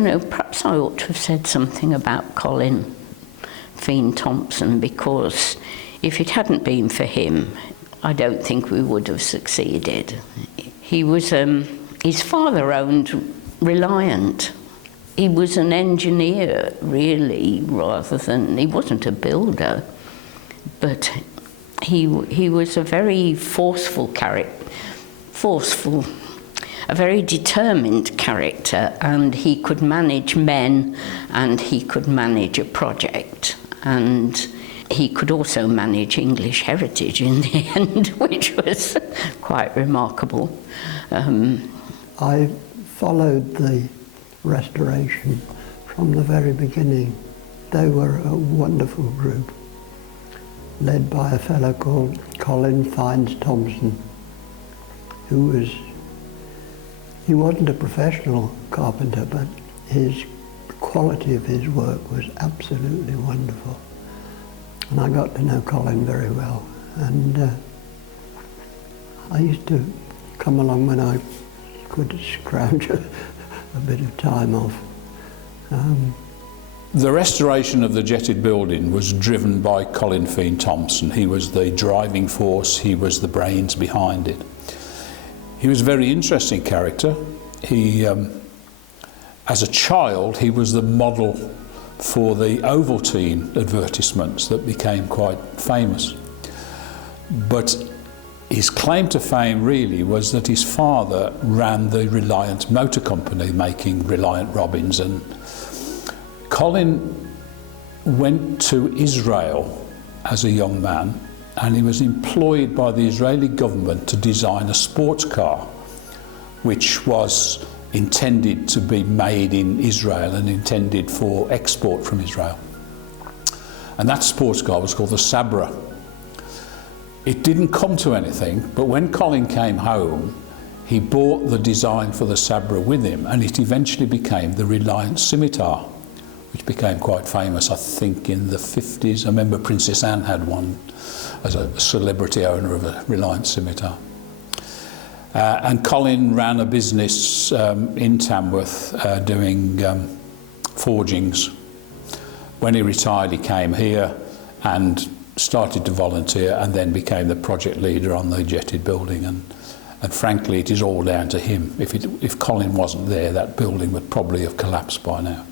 don't know, perhaps I ought to have said something about Colin Feen Thompson, because if it hadn't been for him, I don't think we would have succeeded. He was, his father owned Reliant. He was an engineer, really, rather than, he wasn't a builder, but he was a very forceful character, a very determined character, and he could manage men and he could manage a project, and he could also manage English heritage in the end, which was quite remarkable. I followed the restoration from the very beginning. They were a wonderful group, led by a fellow called Colin Feen Thompson, he wasn't a professional carpenter, but his quality of his work was absolutely wonderful. And I got to know Colin very well, and I used to come along when I could scrounge a bit of time off. The restoration of the jetted building was driven by Colin Feen Thompson. He was the driving force, he was the brains behind it. He was a very interesting character. He, as a child, he was the model for the Ovaltine advertisements that became quite famous. But his claim to fame really was that his father ran the Reliant Motor Company, making Reliant Robins, and Colin went to Israel as a young man, and he was employed by the Israeli government to design a sports car which was intended to be made in Israel and intended for export from Israel. And that sports car was called the Sabra. It didn't come to anything, but when Colin came home, he brought the design for the Sabra with him, and it eventually became the Reliant Scimitar, which became quite famous, I think, in the 50s. I remember Princess Anne had one as a celebrity owner of a Reliant Scimitar. And Colin ran a business in Tamworth doing forgings. When he retired, he came here and started to volunteer, and then became the project leader on the jetted building. And frankly, it is all down to him. If Colin wasn't there, that building would probably have collapsed by now.